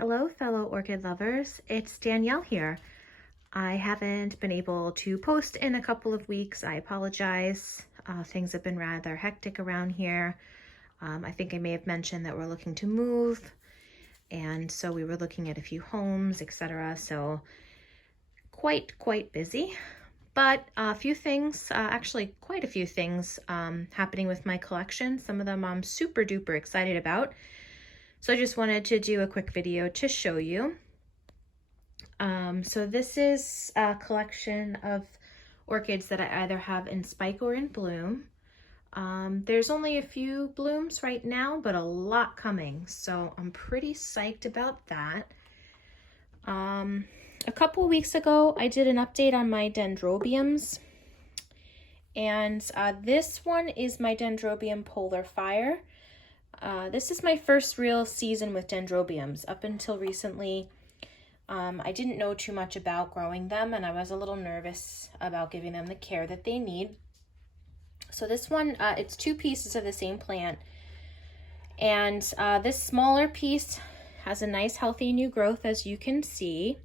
Hello, fellow orchid lovers. It's Danielle here. I haven't been able to post in a couple of weeks. I apologize. Things have been rather hectic around here. I think I may have mentioned that we're looking to move, and so we were looking at a few homes, etc. So quite busy, but a few things, actually quite a few things happening with my collection. Some of them I'm super duper excited about. So I just wanted to do a quick video to show you. So this is a collection of orchids that I either have in spike or in bloom. There's only a few blooms right now, but a lot coming. So I'm pretty psyched about that. A couple weeks ago, I did an update on my dendrobiums. And this one is my Dendrobium Polar Fire. This is my first real season with dendrobiums. Up until recently, I didn't know too much about growing them, and I was a little nervous about giving them the care that they need. So this one, it's two pieces of the same plant, and this smaller piece has a nice healthy new growth, as you can see.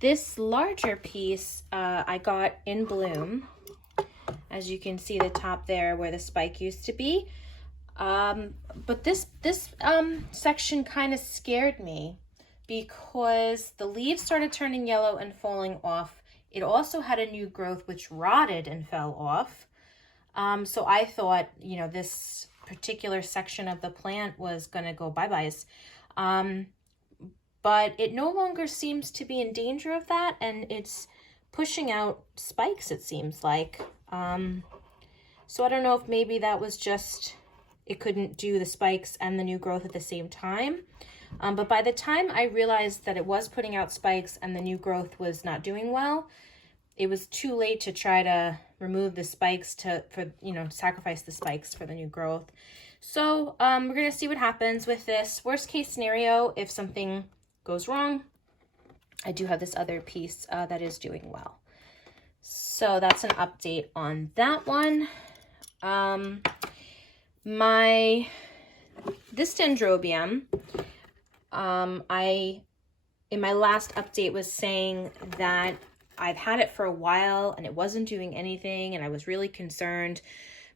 This larger piece I got in bloom. As you can see, the top there where the spike used to be. But this section kind of scared me because the leaves started turning yellow and falling off. It also had a new growth which rotted and fell off. So I thought, you know, this particular section of the plant was going to go bye-byes. But it no longer seems to be in danger of that, and it's pushing out spikes, it seems like. So I don't know if maybe that was just, it couldn't do the spikes and the new growth at the same time. But by the time I realized that it was putting out spikes and the new growth was not doing well, it was too late to try to remove the spikes sacrifice the spikes for the new growth. So we're going to see what happens with this. Worst case scenario, if something goes wrong, I do have this other piece that is doing well. So that's an update on that one. This dendrobium, in my last update was saying that I've had it for a while and it wasn't doing anything, and I was really concerned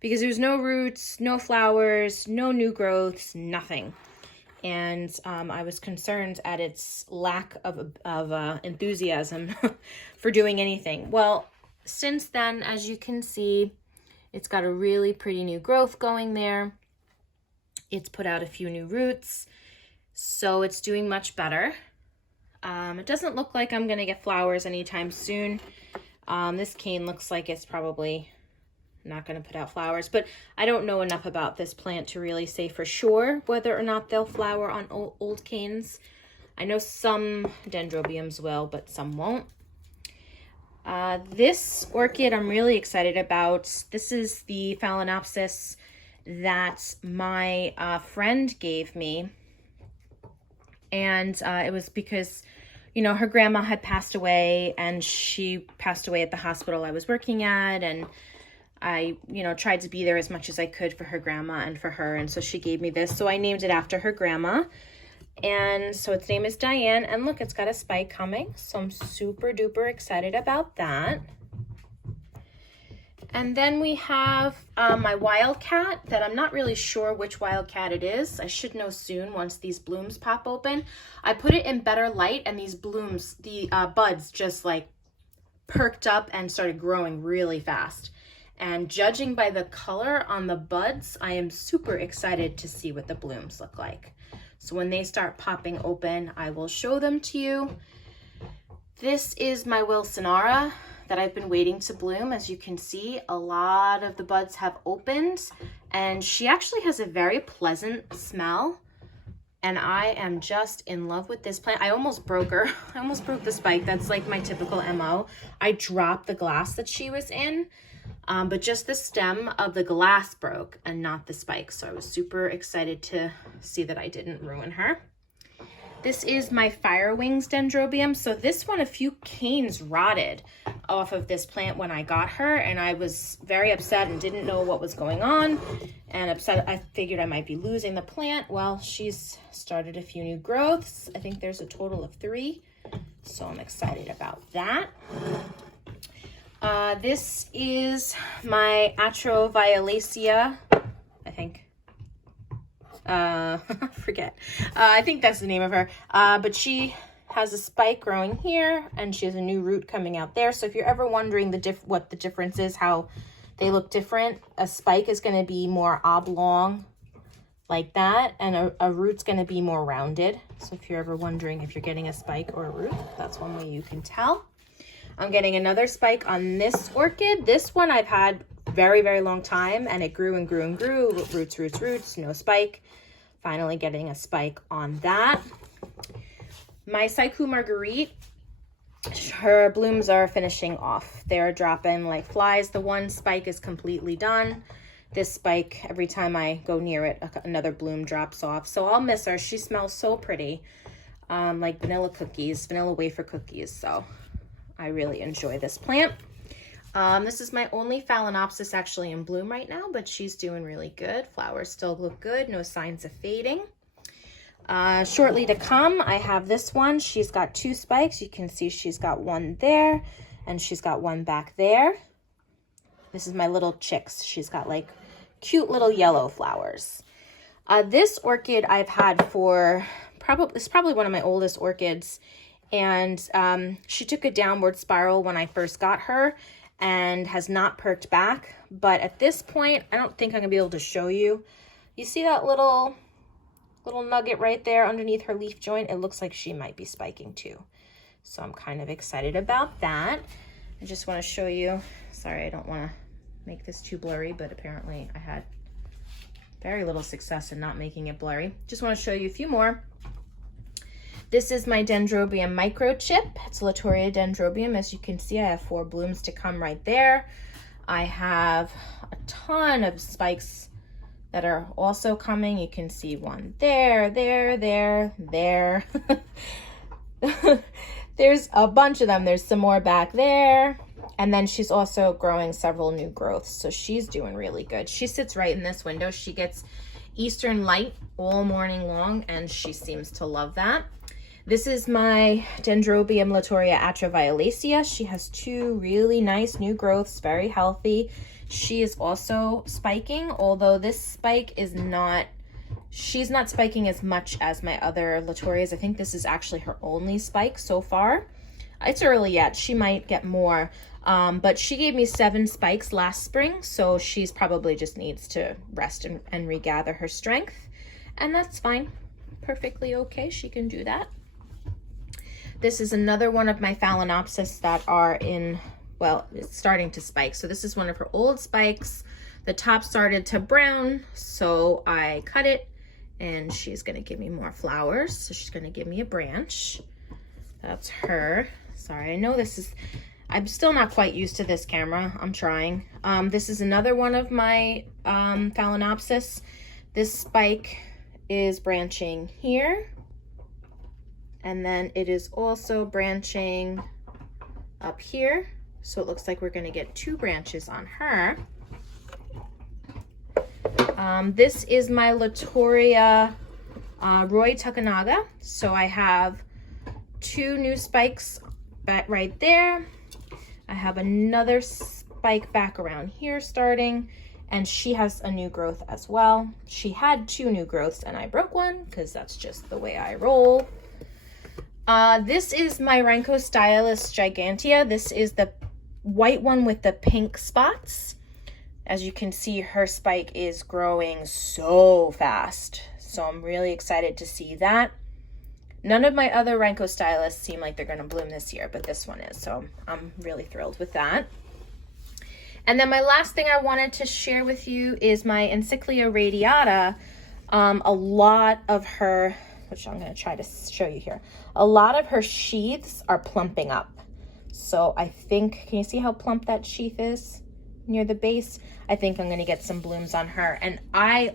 because there was no roots, no flowers, no new growths, nothing. And I was concerned at its lack of enthusiasm for doing anything. Well, since then, as you can see, it's got a really pretty new growth going there. It's put out a few new roots, so it's doing much better. It doesn't look like I'm going to get flowers anytime soon. This cane looks like it's probably not going to put out flowers, but I don't know enough about this plant to really say for sure whether or not they'll flower on old canes. I know some dendrobiums will, but some won't. This orchid I'm really excited about. This is the Phalaenopsis that my friend gave me, and it was because, you know, her grandma had passed away, and she passed away at the hospital I was working at, and I, you know, tried to be there as much as I could for her grandma and for her, and so she gave me this. So I named it after her grandma, and so its name is Diane, and look, it's got a spike coming, so I'm super duper excited about that. And then we have my wildcat that I'm not really sure which wildcat it is. I should know soon once these blooms pop open. I put it in better light, and these blooms, the buds just like perked up and started growing really fast. And judging by the color on the buds, I am super excited to see what the blooms look like. So when they start popping open, I will show them to you. This is my Wilsonara that I've been waiting to bloom. As you can see, a lot of the buds have opened, and she actually has a very pleasant smell. And I am just in love with this plant. I almost broke her. I almost broke the spike. That's like my typical MO. I dropped the glass that she was in. But just the stem of the glass broke and not the spike. So I was super excited to see that I didn't ruin her. This is my Fire Wings Dendrobium. So this one, a few canes rotted. off of this plant when I got her, and I was very upset and didn't know what was going on, and upset. I figured I might be losing the plant. Well, she's started a few new growths. I think there's a total of 3, so I'm excited about that. This is my Atroviolacea, I think. Forget. I think that's the name of her. But she has a spike growing here, and she has a new root coming out there. So if you're ever wondering what the difference is, how they look different, a spike is going to be more oblong like that, and a root's going to be more rounded. So if you're ever wondering if you're getting a spike or a root, that's one way you can tell. I'm getting another spike on this orchid. This one I've had very, very long time, and it grew and grew and grew. Roots, roots, roots, no spike. Finally getting a spike on that. My Saiku Marguerite, her blooms are finishing off. They're dropping like flies. The one spike is completely done. This spike, every time I go near it, another bloom drops off. So I'll miss her. She smells so pretty, like vanilla cookies, vanilla wafer cookies. So I really enjoy this plant. This is my only Phalaenopsis actually in bloom right now, but she's doing really good. Flowers still look good, no signs of fading. Shortly to come, I have this one. She's got 2 spikes. You can see she's got one there, and she's got one back there. This is my little chicks. She's got like cute little yellow flowers. This orchid I've had for it's probably one of my oldest orchids, and she took a downward spiral when I first got her and has not perked back. But at this point, I don't think I'm gonna be able to show you. You see that little nugget right there underneath her leaf joint? It looks like she might be spiking too. So I'm kind of excited about that. I just want to show you, sorry, I don't want to make this too blurry, but apparently I had very little success in not making it blurry. Just want to show you a few more. This is my Dendrobium microchip. It's Latoria dendrobium. As you can see, I have 4 blooms to come right there. I have a ton of spikes that are also coming. You can see one there, there, there, there. There's a bunch of them. There's some more back there. And then she's also growing several new growths. So she's doing really good. She sits right in this window. She gets eastern light all morning long, and she seems to love that. This is my Dendrobium Latoria Atroviolacea. She has 2 really nice new growths, very healthy. She is also spiking, although this spike is not, she's not spiking as much as my other Latorias. I think this is actually her only spike so far. It's early yet. She might get more, but she gave me 7 spikes last spring, so she's probably just needs to rest and regather her strength, and that's fine. Perfectly okay. She can do that. This is another one of my Phalaenopsis that are in, well, it's starting to spike. So this is one of her old spikes. The top started to brown, so I cut it, and she's gonna give me more flowers. So she's gonna give me a branch. That's her. Sorry, I know this is, I'm still not quite used to this camera. I'm trying. This is another one of my Phalaenopsis. This spike is branching here. And then it is also branching up here. So it looks like we're gonna get 2 branches on her. This is my Latoria Roy Takanaga. So I have 2 new spikes back right there. I have another spike back around here starting, and she has a new growth as well. She had 2 new growths and I broke one because that's just the way I roll. This is my Rhynchostylus gigantea. This is the white one with the pink spots. As you can see, her spike is growing so fast. So I'm really excited to see that. None of my other Rhynchostylus seem like they're gonna bloom this year, but this one is, so I'm really thrilled with that. And then my last thing I wanted to share with you is my Encyclia radiata. A lot of her, which I'm gonna try to show you here, a lot of her sheaths are plumping up. So I think, can you see how plump that sheath is near the base? I think I'm gonna get some blooms on her. And I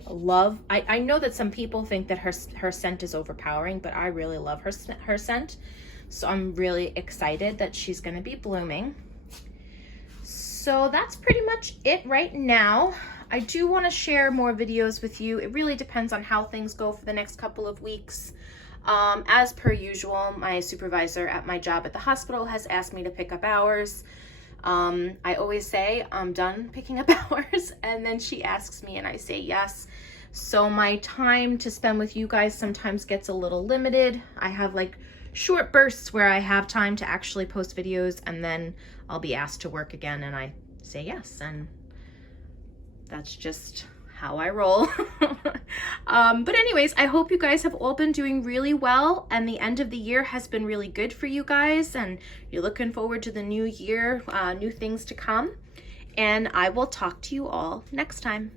know that some people think that her scent is overpowering, but I really love her scent. So I'm really excited that she's gonna be blooming. So that's pretty much it right now. I do want to share more videos with you. It really depends on how things go for the next couple of weeks. As per usual, my supervisor at my job at the hospital has asked me to pick up hours. I always say I'm done picking up hours, and then she asks me and I say yes. So my time to spend with you guys sometimes gets a little limited. I have like short bursts where I have time to actually post videos, and then I'll be asked to work again and I say yes, and that's just how I roll. But anyways, I hope you guys have all been doing really well, and the end of the year has been really good for you guys, and you're looking forward to the new year, new things to come. And I will talk to you all next time.